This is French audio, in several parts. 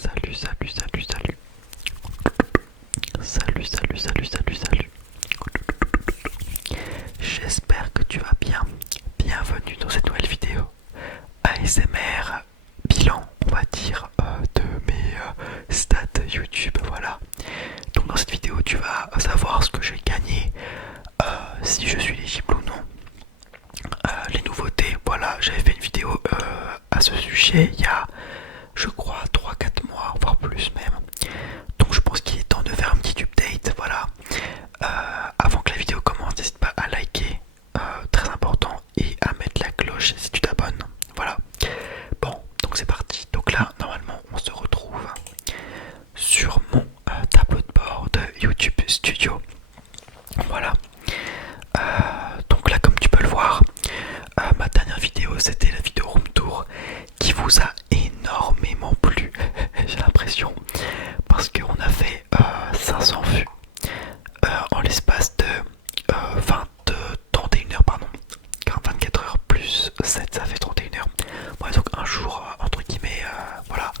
Salut, salut, salut, salut. Salut, salut, salut, salut, salut. J'espère que tu vas bien. Bienvenue dans cette nouvelle vidéo ASMR bilan, on va dire, de mes stats YouTube. Voilà. Donc dans cette vidéo, tu vas savoir ce que j'ai gagné, si je suis éligible ou non. Les nouveautés, voilà, j'avais fait une vidéo à ce sujet il y a, je crois, 3-4 mois, voire plus même. Donc je pense qu'il est temps de faire un petit update, voilà. Avant que la vidéo commence, n'hésite pas à liker, très important, et à mettre la cloche si tu t'abonnes. Voilà. Bon, donc c'est parti. Donc là, normalement, on se retrouve sur mon tableau de bord de YouTube Studio. Voilà. Donc là, comme tu peux le voir, ma dernière vidéo, c'était la vidéo room tour qui vous a énormément plu, j'ai l'impression, parce qu'on a fait 500 vues en l'espace de 31 heures, pardon. 24 heures plus 7, ça fait 31 heures. Ouais, donc un jour, entre guillemets, voilà.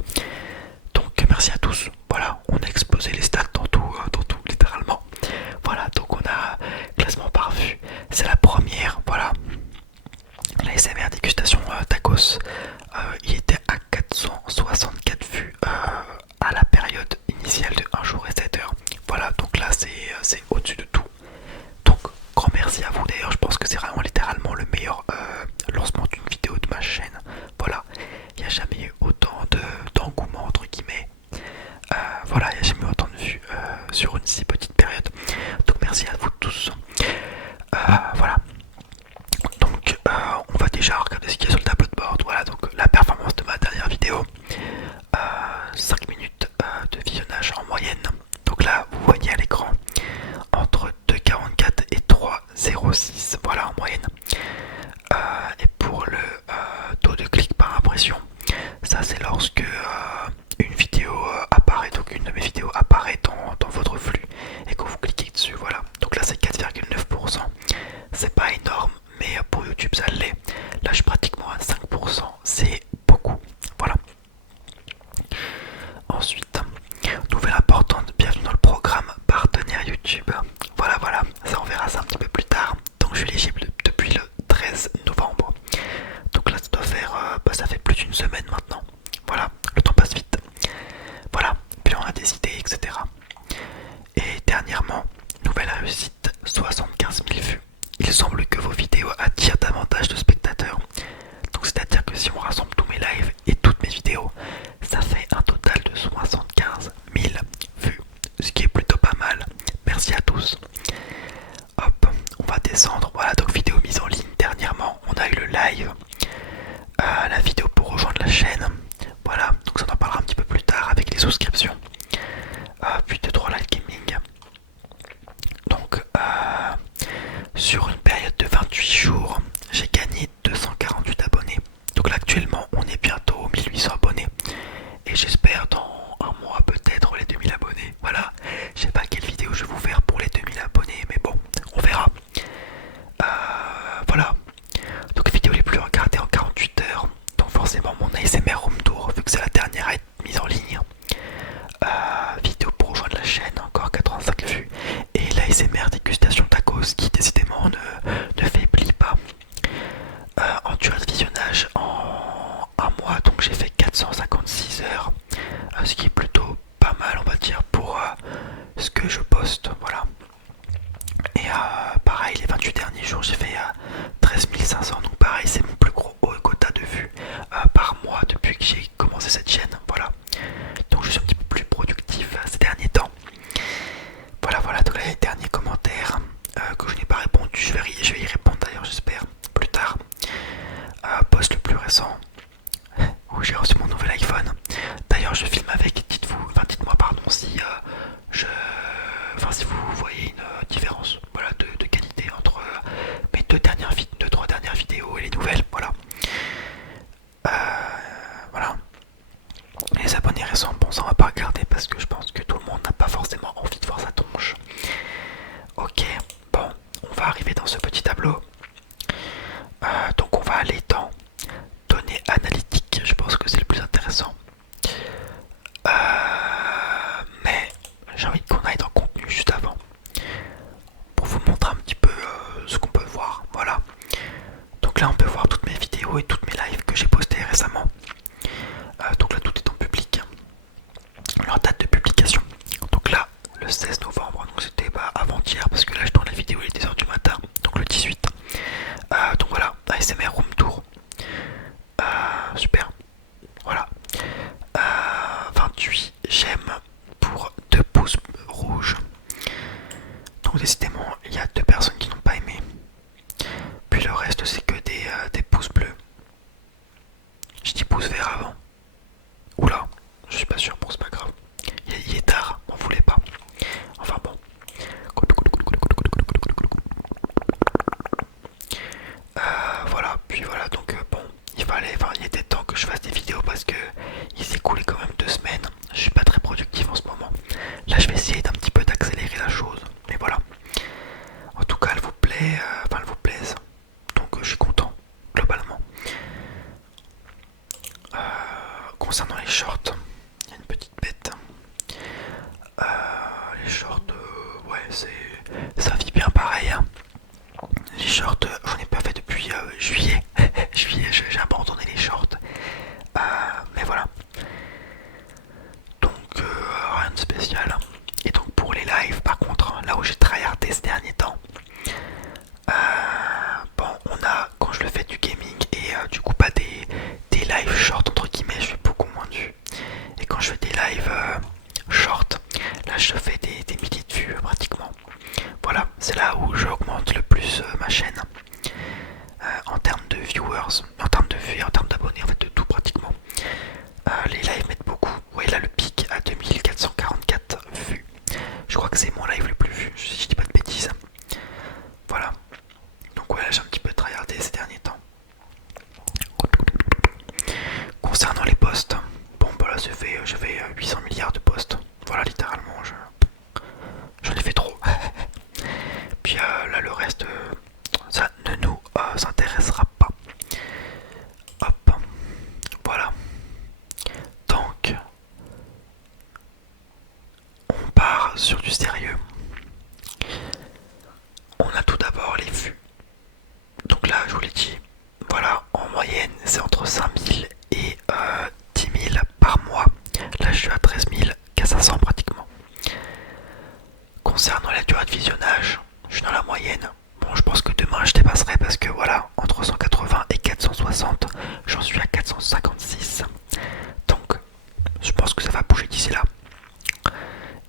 Donc merci à tous. Voilà, on a explosé les stats dans tout, littéralement. Voilà, donc on a classement par vue. C'est la première, voilà. La SMR dégustation tacos, il était à 464 vues à la période initiale de 1 jour et 7 heures. Voilà, donc là c'est au-dessus de tout. Donc grand merci à vous. D'ailleurs, je pense que c'est vraiment littéralement le meilleur lancement d'une vidéo de ma chaîne. Voilà, il n'y a jamais eu autant d'engouement entre guillemets. Voilà, il n'y a jamais eu autant de vues sur une si petite période. Donc merci à vous tous. Voilà. Donc on va déjà regarder ce qu'il y a sur le tableau de bord. Voilà, donc la performance de ma dernière vidéo. 5 minutes de visionnage en moyenne. Donc là, vous voyez à l'écran entre 2,44 et 3,06. Voilà en moyenne. Et pour le taux de clic par impression, ça c'est lorsque une vidéo apparaît, donc une de mes vidéos apparaît dans votre flux et que vous cliquez dessus. Voilà. Donc là c'est 4,9%. C'est pas énorme, mais pour YouTube ça l'est. Là je suis pratiquement à 5%. C'est beaucoup. Voilà. Ensuite, nouvelle importante, bienvenue dans le programme partenaire YouTube. Voilà, voilà, ça on verra ça un petit peu plus tard. Donc je suis éligible depuis le 13 novembre. Donc là ça doit faire, ça fait plus d'une semaine maintenant. Voilà, le temps passe vite. Voilà, puis on a des idées, etc. Et dernièrement, nouvelle réussite, 75 000 vues. Il semble que vos vidéos attirent davantage de spectateurs. Donc c'est-à-dire que si on rassemble tous mes lives et toutes mes vidéos, ça fait un total de 75 000 vues. Ce qui est plutôt pas mal. Merci à tous. Hop, on va descendre. Voilà, donc vidéo mise en ligne. Dernièrement, on a eu le live. La vidéo pour rejoindre la chaîne. Voilà, donc ça on en parlera un petit peu plus tard avec les souscriptions. Puis 2-3 live gaming. Donc sur une période de 28 jours, j'ai gagné 248 abonnés. Donc là actuellement on est bientôt aux 1800 abonnés. Et j'espère dans un mois peut-être les 2000 abonnés. Voilà, je sais pas quelle vidéo je vais vous faire pour les 2000 abonnés, mais bon, on verra. Voilà, donc vidéo les plus regardées en 48 heures. Donc forcément mon ASMR Room Tour, vu que c'est la dernière à être mise en ligne. Vidéo pour rejoindre la chaîne, encore 85 vues. Et l'ASMR dégustation tacos qui décidément ne faiblit pas. En durée de visionnage en un mois, donc j'ai fait 456 heures. Ce qui est plutôt pas mal on va dire pour ce que je poste. Voilà. Et pareil les 28 derniers jours j'ai fait 13 500. Donc pareil c'est mon plus gros haut quota de vues par mois depuis que j'ai commencé cette chaîne. Voilà. Donc je suis un petit peu plus productif ces derniers temps. Voilà, voilà, donc là les derniers commentaires que je n'ai pas répondu, je vais y répondre d'ailleurs j'espère plus tard. Post le plus récent où j'ai reçu mon nouvel iPhone. D'ailleurs je filme avec, dites-moi pardon si si vous voyez une différence, voilà, de qualité entre mes deux trois dernières vidéos et les nouvelles, voilà. Voilà. Les abonnés récents, bon ça on va pas regarder parce que je pense que tout le monde n'a pas forcément envie de voir sa tronche. Ok, bon, on va arriver dans ce petit tableau. Donc on va aller dans données analytiques, je pense que c'est le plus intéressant. 28 j'aime pour 2 pouces rouges. Donc décidément, il y a 2 personnes qui n'ont pas aimé. Puis le reste, c'est que des pouces bleus. Je dis pouces verts avant. Oula, je suis pas sûr, bon c'est pas grave. Il est tard, on voulait pas. Enfin bon. Voilà, puis voilà, donc bon, il était temps que je fasse des vidéos parce que il s'est écoulé quand même 2 semaines. Je suis pas très productif en ce moment. Là, je vais essayer d'un petit peu d'accélérer la chose. Mais voilà. En tout cas, elle vous plaît, elle vous plaise. Donc je suis content, globalement. Concernant les shorts, il y a une petite bête. Les shorts, ouais, ça vit bien pareil. Hein. Les shorts, j'en ai pas fait depuis juillet. Juillet, j'ai abandonné les shorts. Mais voilà. Donc rien de spécial. Et donc pour les lives, par contre, là où j'ai tryhardé ces derniers temps, bon, quand je le fais du gaming et du coup pas des lives short entre guillemets, je fais beaucoup moins de vues. Et quand je fais des lives short, là je fais des milliers de vues pratiquement. Voilà, c'est là où j'augmente le plus ma chaîne en termes de viewers, en termes de vues, en termes d'abonnés, en fait de tout pratiquement. Les lives mettent beaucoup. Ouais, là le pic à 2444 vues. Je crois que c'est mon live le plus vu, si je dis pas de bêtises. Voilà. Donc ouais, là j'ai un petit peu tryhardé ces derniers temps. Concernant les posts, bon bah là j'avais 800 milliards de posts. Voilà, littéralement, j'en ai fait trop. Puis là le reste, ça ne nous s'intéressera pas. Hop, voilà. Donc, on part sur du sérieux. On a tout d'abord les vues. Donc là, je vous l'ai dit, voilà, en moyenne, c'est entre 5000 et 10 000 par mois. Là, je suis à 13 500 pratiquement. Concernant la durée de visionnage, je suis dans la moyenne. Bon, je pense que demain, je dépasserai parce que voilà, entre 180 et 460, j'en suis à 456. Donc, je pense que ça va bouger d'ici là.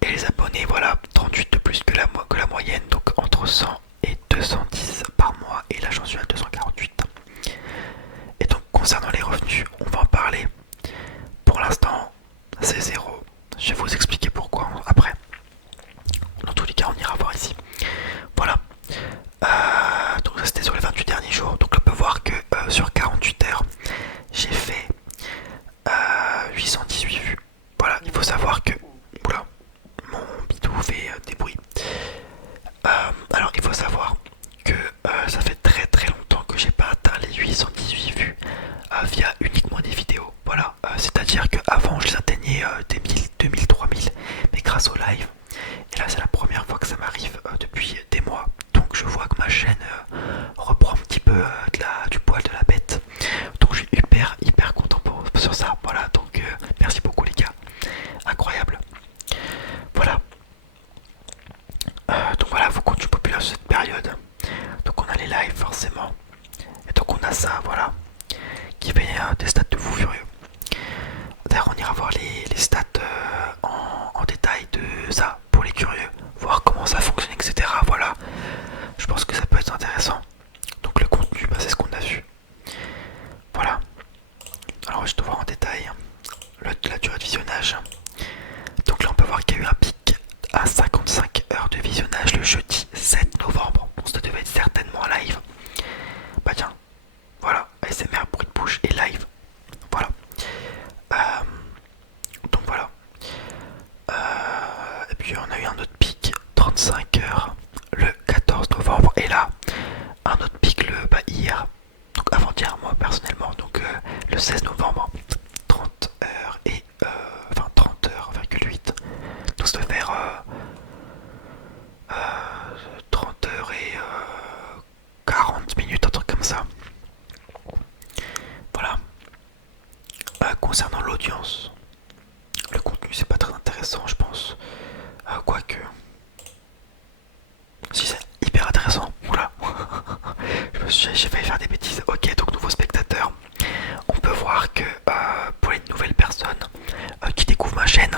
Et les abonnés, voilà, 38 de plus que la moyenne, donc entre 100 et 210 par mois, et là j'en suis à 248. Et donc concernant les revenus, on va en parler. Pour l'instant, c'est zéro. Je vais vous expliquer pourquoi après. Dans tous les cas, on ira voir ici. Voilà. Donc ça c'était sur les 28 derniers jours. Donc on peut voir que sur 48 heures, j'ai fait 818 vues. Voilà, il faut savoir que... Oula, mon bidou fait des bruits. Alors il faut savoir que ça fait très très longtemps que j'ai pas atteint les 818 vues via uniquement des vidéos. Voilà, c'est-à-dire qu'avant je les atteignais des 1000, 2000, 3000, mais grâce au live. Et là c'est la première fois que ça m'arrive depuis des mois. Donc je vois que ma chaîne reprend un petit peu du poil de la bête. Donc je suis hyper content sur ça. Voilà, donc merci beaucoup les gars. Incroyable. Voilà. Donc voilà, faut continuer populaire sur cette période. Donc on a les lives forcément. Et donc on a ça, voilà, qui fait des stats de fou furieux. D'ailleurs on ira voir les stats en détail de ça pour les curieux, voir comment ça fonctionne, etc. Voilà, je pense que ça peut être intéressant. Donc le contenu, bah, c'est ce qu'on a vu. Voilà. Alors je te voir en détail la durée de visionnage. Donc là on peut voir qu'il y a eu un pic à 55 heures de visionnage le jeudi 7 novembre. Bon, ça devait être certainement live. Bah tiens, voilà, ASMR, bruit de bouche et live. Voilà. Donc voilà. Et puis on a eu un autre pic, 35 heures le 14 novembre. Et là, un autre pic hier. Donc avant-hier, moi personnellement. Donc le 16 novembre. 30 heures et... enfin 30 heures,8. Donc ça doit faire 30 heures et 40 minutes, un truc comme ça. Voilà. Concernant l'audience, le contenu c'est pas très intéressant je pense. Quoique... Si c'est hyper intéressant. Oula. J'ai failli faire des bêtises. Ok, donc nouveaux spectateurs. On peut voir que pour les nouvelles personnes qui découvrent ma chaîne,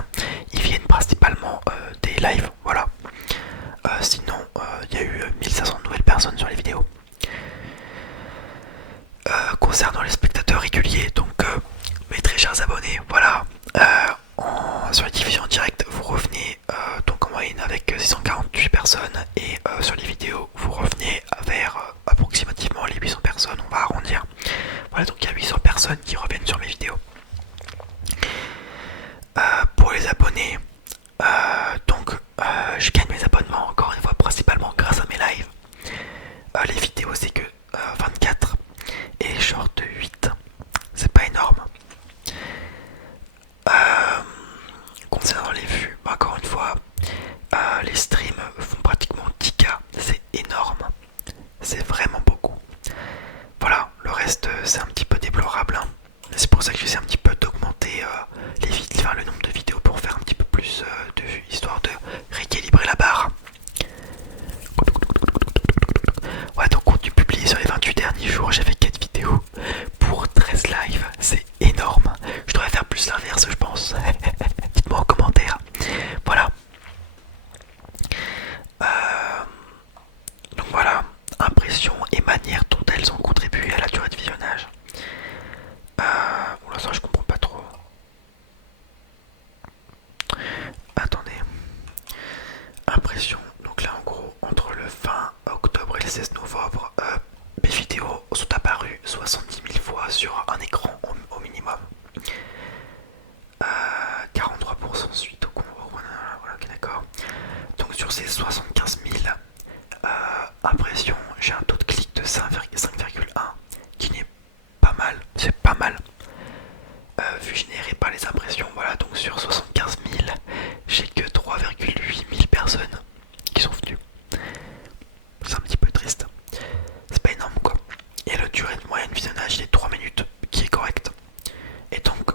pense. Dites-moi en commentaire. Voilà. Euh, donc voilà, impression et manière dont elles ont contribué à la durée de visionnage. Bon là ça je comprends pas trop. Attendez. Impression. Donc là en gros entre le 20 octobre et le 16 novembre, mes vidéos sont apparues 70 000 fois sur un écran au minimum. 43% suite au convoi. Voilà, ok, d'accord. Donc sur ces 75 000 impressions, j'ai un taux de clic de 5,1 qui n'est pas mal. C'est pas mal. Vu généré par les impressions, voilà, donc sur 75 000, j'ai que 3,8 000 personnes qui sont venues. C'est un petit peu triste. C'est pas énorme quoi. Et le durée de moyenne visionnage est 3 minutes, qui est correct. Et donc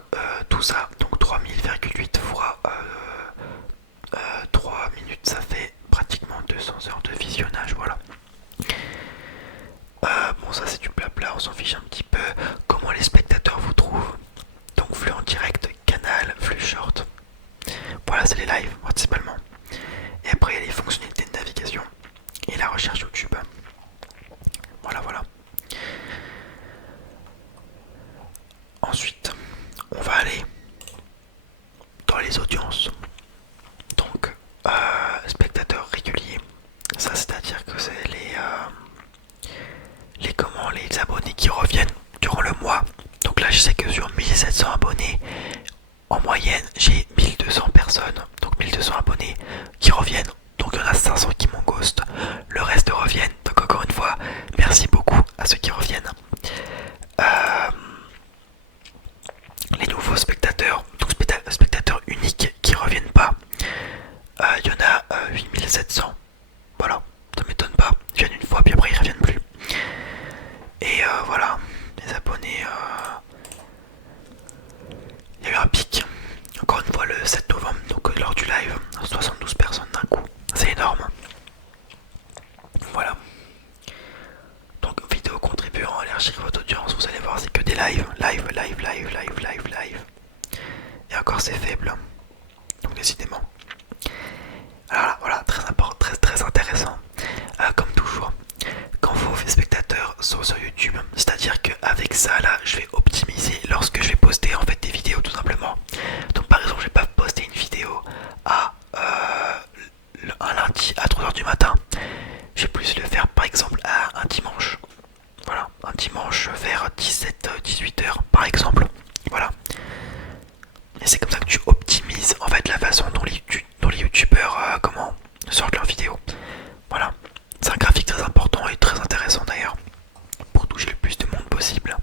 tout ça, donc 3000,8 fois 3 minutes, ça fait pratiquement 200 heures de visionnage, voilà. Bon ça c'est du blabla, on s'en fiche un petit peu. Comment les spectateurs vous trouvent? Donc flux en direct, canal, flux short. Voilà, c'est les lives principalement. Et après il y a les fonctionnalités de navigation et la recherche YouTube. Voilà, voilà. Ensuite, on va aller dans les audiences. Donc, spectateurs réguliers. Ça, c'est-à-dire que c'est les abonnés qui reviennent durant le mois. Donc là, je sais que sur 1700 abonnés, en moyenne, j'ai 1200 personnes. Donc 1200 abonnés qui reviennent. Donc il y en a 500 qui m'ont ghost. Le reste reviennent. Donc encore une fois, merci beaucoup à ceux qui reviennent. Les nouveaux spectateurs, donc spectateurs uniques qui reviennent pas, il y en a 8700. Voilà, ça m'étonne pas. Ils viennent une fois puis après ils reviennent plus. Et voilà, les abonnés, il y a eu un pic. Encore une fois le 7 novembre, donc lors du live, 72 personnes d'un coup. C'est énorme. Voilà. Donc vidéo contribuant à élargir votre audience, vous allez voir c'est que des lives. Live. Et encore c'est faible. Donc décidément. Alors voilà, très important, très intéressant. Comme toujours, quand vos spectateurs sont sur YouTube, c'est-à-dire qu'avec ça là, je vais optimiser lorsque je vais poster en fait des vidéos tout simplement. Donc par exemple, je vais pas poster une vidéo à un lundi à 3h du matin. Je vais plus le faire par exemple à un dimanche. Voilà, un dimanche vers 17-18h par exemple. Voilà. Et c'est comme ça que tu optimises en fait la façon dont les youtubeurs sortent leurs vidéos. Voilà. C'est un graphique très important et très intéressant d'ailleurs pour toucher le plus de monde possible.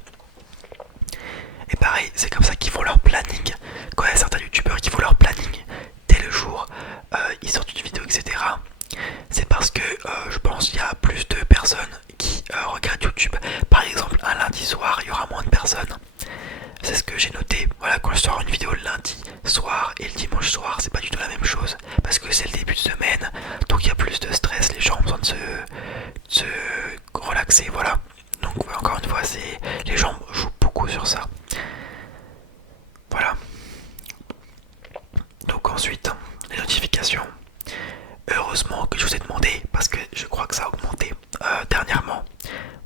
Et pareil, c'est comme ça qu'ils font leur planning. Quand il y a certains youtubeurs qui font leur planning dès le jour, ils sortent une vidéo, etc. C'est parce que je pense qu'il y a plus de personnes qui regardent YouTube. Par exemple, un lundi soir, il y aura moins de personnes. C'est ce que j'ai noté. Voilà, quand je sors une vidéo le lundi soir et le dimanche soir, c'est pas du tout la même chose. Parce que c'est le début de semaine, donc il y a plus de stress, les gens ont besoin de se relaxer, voilà. Donc encore une fois, les gens jouent beaucoup sur ça. Voilà. Donc ensuite, les notifications. Heureusement que je vous ai demandé, parce que je crois que ça a augmenté dernièrement.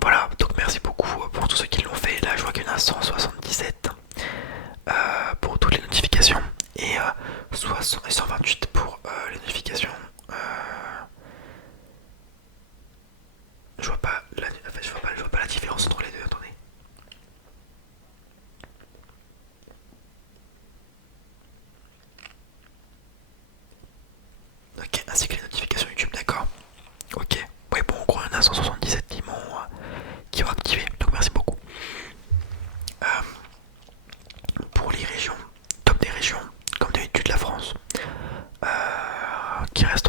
Voilà, donc merci beaucoup pour tous ceux qui l'ont fait. Là, je vois qu'il y en a 177 pour toutes les notifications et 128 pour les notifications. Je vois pas je vois pas la différence entre les deux. Attendez. Ok, ainsi que les notifications YouTube, d'accord. Ok. Oui, bon, en gros, il y en a 177 qui ont activé. Donc merci beaucoup. Pour les régions, top des régions, comme d'habitude la France, qui reste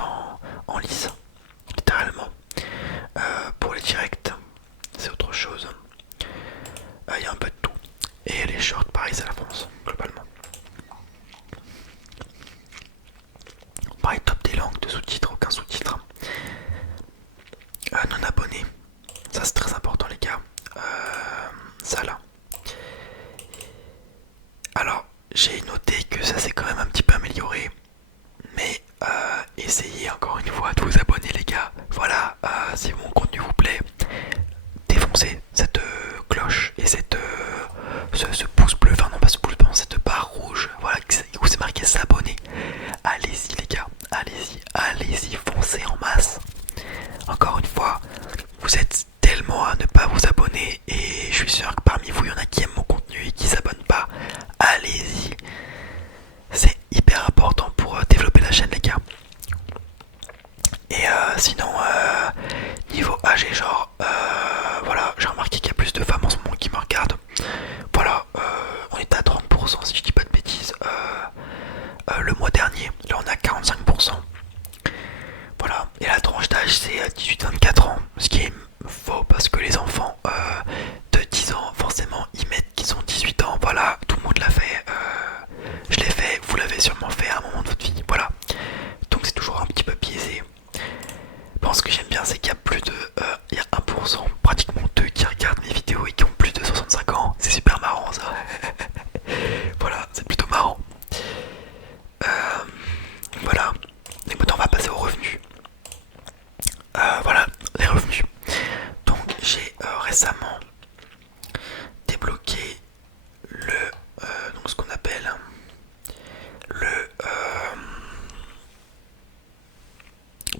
essayez encore une fois de vous abonner les gars. Voilà, si mon contenu vous plaît, défoncez cette cloche et ce pouce bleu, enfin non pas ce pouce bleu, cette barre rouge, voilà, où c'est marqué s'abonner. Allez-y les gars, allez-y, foncez en masse. Encore une fois, vous êtes tellement à ne pas vous abonner et je suis sûr que parmi vous il y en a qui aiment mon contenu et qui s'abonnent pas. Allez-y, c'est hyper important pour développer la chaîne les gars. Et sinon niveau âge et genre voilà, j'ai remarqué qu'il y a plus de femmes en ce moment qui me regardent. Voilà, on était à 30% si je dis pas de bêtises le mois dernier, là on est à 45%. Voilà, et la tranche d'âge c'est 18-24 ans, ce qui est faux parce que les enfants de 10 ans forcément ils mettent qu'ils ont 18 ans, voilà, tout le monde l'a fait, je l'ai fait, vous l'avez sûrement fait à un moment de votre vie, voilà, donc c'est toujours un petit peu biaisé. Bon, ce que j'aime bien c'est qu'il y a plus de, il y a 1%, pratiquement 2 qui regardent mes vidéos et qui ont plus de 65 ans, c'est super marrant ça. Voilà, c'est plutôt marrant. Voilà, et maintenant on va passer aux revenus. Voilà, les revenus. Donc j'ai récemment débloqué donc ce qu'on appelle le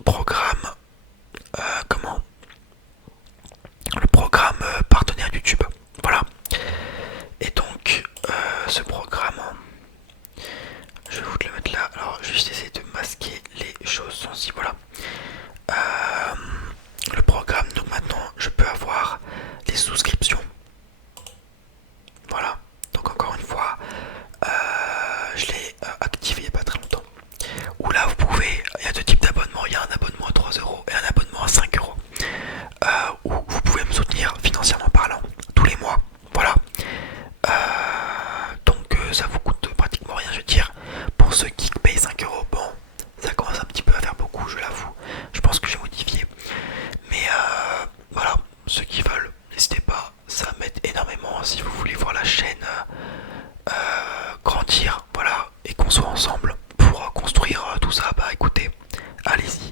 programme comment le programme partenaire YouTube. Voilà. Et donc ce programme, je vais vous le mettre là. Alors je vais juste essayer de masquer les choses sensibles. Voilà. Le programme, donc maintenant je peux avoir les souscriptions. Voilà, donc encore une fois, je l'ai activé il n'y a pas très longtemps. Où là vous pouvez, il y a deux types d'abonnements, il y a un abonnement à 3€ et un abonnement à 5€. Où vous pouvez me soutenir financièrement parlant tous les mois. Voilà. Donc ça vous coûte pratiquement rien, je veux dire. Pour ceux qui payent 5€, bon, ça commence un petit peu à faire beaucoup, je l'avoue. Je pense que j'ai modifié. Mais voilà, ceux qui veulent, n'hésitez pas, ça m'aide énormément si vous voulez voir la chaîne grandir, voilà, et qu'on soit ensemble pour construire tout ça. Bah écoutez, allez-y,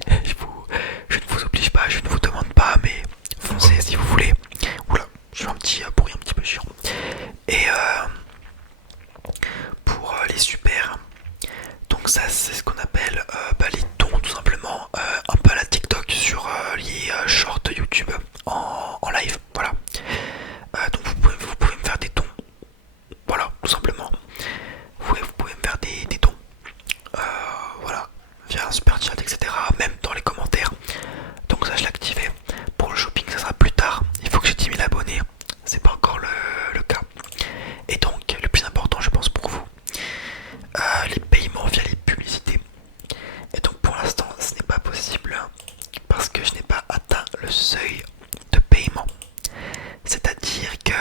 je ne vous oblige pas, je ne vous demande pas, mais foncez si vous voulez. Oula, je fais un petit bruit un petit peu chiant. Et pour les super, donc ça c'est ce qu'on appelle les dons tout simplement, un peu à la TikTok sur les shorts YouTube en live, voilà. Donc vous pouvez me faire des dons, voilà, tout simplement. Vous pouvez me faire des dons, voilà, via un super chat, etc. Même dans les commentaires. Donc ça je l'ai activé. Pour le shopping ça sera plus tard. Il faut que j'ai 10 000 abonnés. C'est pas encore le cas. Et donc le plus important je pense pour vous, les paiements via les publicités. Et donc pour l'instant ce n'est pas possible parce que je n'ai pas atteint le seuil de paiement. C'est-à-dire que,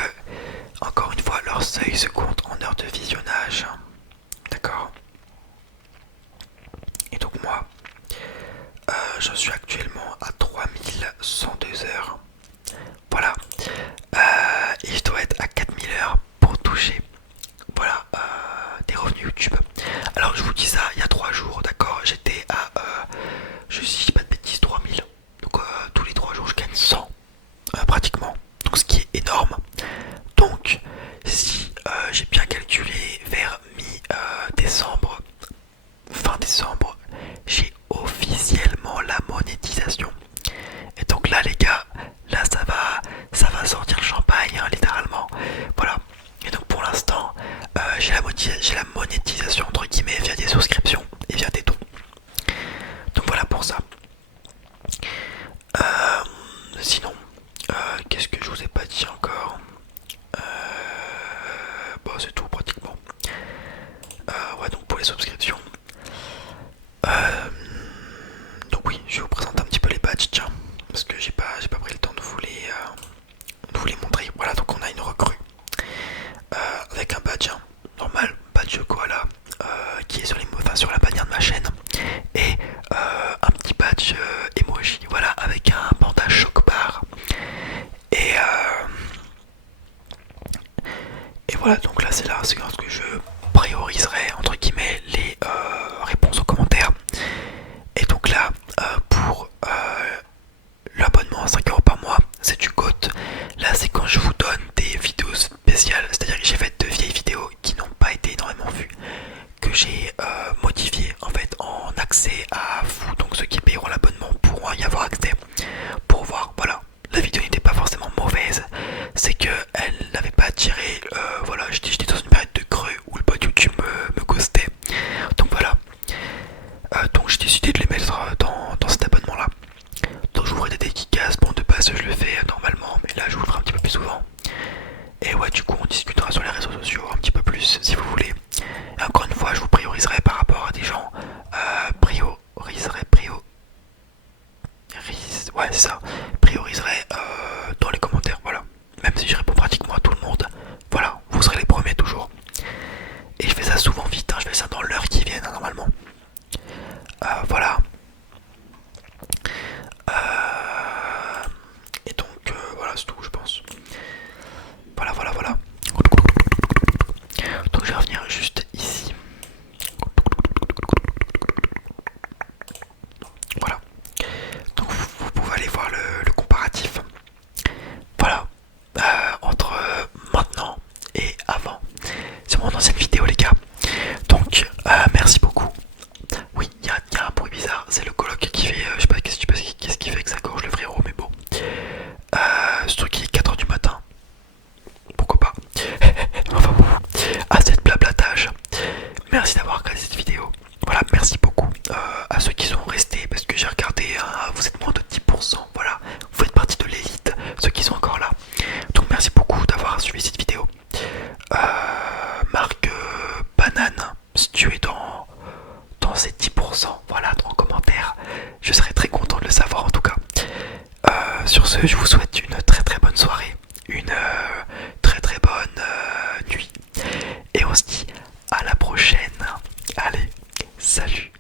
encore une fois, leur seuil se compte en heures de visionnage. D'accord? Et donc moi, je suis actuellement à 3102 heures. Voilà. Et je dois être à 4000 heures pour toucher, voilà, des revenus YouTube. Alors je vous dis ça, il y a 3 jours, d'accord, j'étais à, je dis pas de bêtises, 3000. Donc tous les 3 jours je gagne 100, pratiquement. Donc ce qui est énorme. Donc si j'ai bien calculé, vers mi-décembre, fin décembre, j'ai officiellement la monétisation. Et donc là les gars, là ça va sortir le champagne, hein, littéralement. Voilà. Et donc pour l'instant, j'ai la monétisation entre guillemets via des souscriptions et via des dons. Donc voilà pour ça. Sinon, qu'est-ce que je vous ai pas dit encore? Bon, c'est tout pratiquement. Ouais, donc pour les souscriptions. Donc oui, je vais vous présenter un petit peu les badges, tiens, parce que j'ai pas pris le temps de vous les montrer. Voilà, donc on a une recrue avec un badge normal, badge koala, qui est sur sur la bannière de ma chaîne, et un petit badge emoji, voilà, avec un panda choc bar. Et voilà, donc là c'est ce que je prioriserai entre guillemets les c'est à vous, donc ceux qui paieront l'abonnement pourront y avoir accès pour voir. Voilà, la vidéo n'était pas forcément mauvaise, c'est que elle n'avait pas attiré, voilà, j'étais dans une période de creux où le bot YouTube me ghostait, donc voilà. Donc j'ai décidé de les mettre dans cet abonnement là. Donc j'ouvrais des dédicaces, bon de base je le fais normalement, mais là je vous le ferai un petit peu plus souvent. Et ouais, du coup on discutera sur les réseaux sociaux un petit peu plus si vous voulez. Et encore une fois, je vous prioriserai par rapport à des gens. Ouais, c'est ça. Prioriserai dans les commentaires, voilà. Même si je réponds pratiquement à tout le monde, voilà, vous serez les premiers toujours. Et je fais ça souvent vite, hein, je fais ça dans l'heure qui vient normalement. Voilà. Et donc, voilà, c'est tout, je pense. Voilà, voilà, voilà. Donc, je vais revenir juste ici. Voilà. Donc, vous pouvez aller voir le comparatif. Voilà. Entre maintenant et avant. C'est mon ancienne vidéo, les gars. Donc, merci beaucoup. Oui, il y a un bruit bizarre. C'est le coloc qui fait. Je sais pas qu'est-ce qui fait avec sa gorge, le frérot, mais bon. Ce truc qui est 4h du matin. Pourquoi pas. Enfin bon, à cette blablatage. Merci d'avoir regardé cette vidéo. Voilà, merci beaucoup à ceux qui sont restés parce que j'ai regardé, vous êtes moins de 10%. Voilà, vous faites partie de l'élite, ceux qui sont encore là. Donc merci beaucoup d'avoir suivi cette vidéo. Marque banane, si tu es dans ces 10%, voilà, en commentaire. Je serais très content de le savoir en tout cas. Sur ce, je vous souhaite une très très bonne soirée, une très très bonne nuit. Et on se dit à la prochaine. Allez, salut.